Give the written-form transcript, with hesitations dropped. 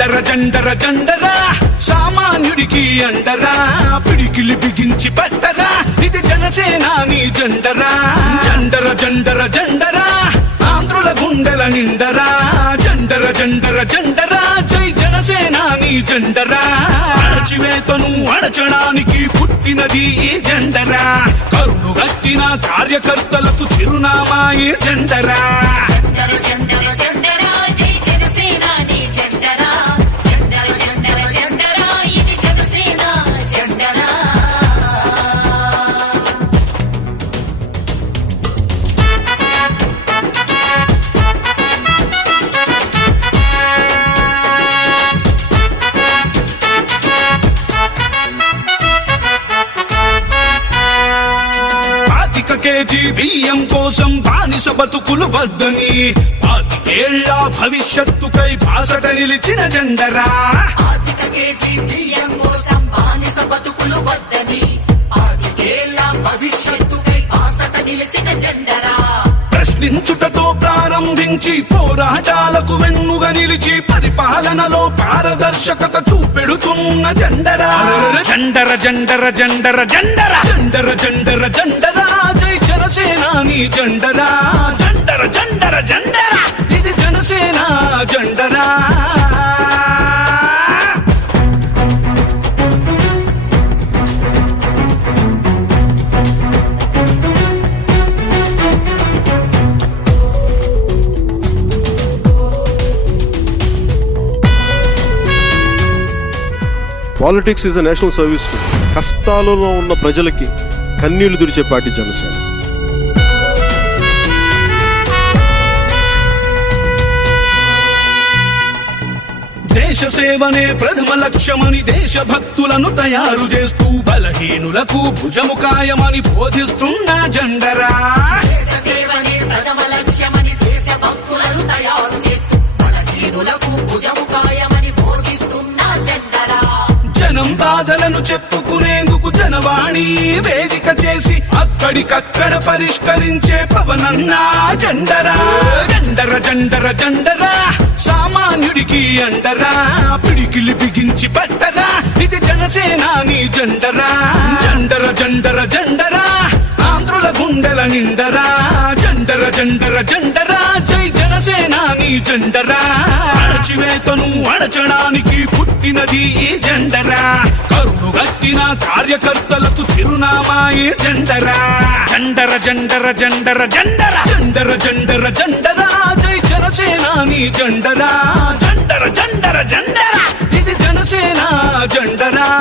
జండర జండర జండరా సామాన్యుడికి అండరా పిడికిలి బిగించి పట్టరా ఇది జనసేనాని జెండరా జండర జండర జండరా ఆంధ్రుల గుండెల నిండరా జండర జండర జండరా జై జనసేనాని జెండరా అణచివేతను అణచడానికి పుట్టినది ఈ జెండరా కరుడు గట్టిన కార్యకర్తలకు చిరునామా ఈ జెండరా కేజీ బియ్యం కోసం బానిస బతుకులు వద్దని 25 ఏళ్ల భవిష్యత్తుకై బాసట నిలిచిన జెండరా ప్రశ్నించుటతో ప్రారంభించి పోరాటాలకు వెన్నుగా నిలిచి పరిపాలనలో పారదర్శకత చూపెడుతున్న జెండరా జండర జండర జండర జండర జండర జండర జండరా జై జనసేనాని జెండరా జండర జండర జండరా ఇది జనసేన జెండరా politics is a national service. కష్టాలలో ఉన్న ప్రజలకి కన్నీళ్లు తుడిచే పార్టీ జనసేన. దేశ సేవనే ప్రథమ లక్ష్యమని దేశభక్తులను తయారు చేస్తూ బలహీనులకు భుజము కాయమని బోధిస్తున్న జెండరా జనం బాధలను చెప్పుకునేందుకు జనవాణి వేదిక చేసి అక్కడికక్కడ పరిష్కరించే పవనన్నా జెండరా జండర జండర జండరా సామాన్యుడికి అండరా పిడికిలి బిగించి పట్టరా ఇది జనసేనాని జెండరా జండర జండర జండరా ఆంధ్రుల గుండెల నిండరా జండర జండర జండరా జై జనసేనాని జెండరా అణచివేతను అణచడానికి పుట్టినది ఈ జెండరా కరుడు గట్టిన కార్యకర్తలకు చిరునామా ఈ జెండరా జండర జండర జండర జండర జండర జండర జండరా జై జనసేనాని జెండరా జండర జండర జండరా ఇది జనసేన జెండరా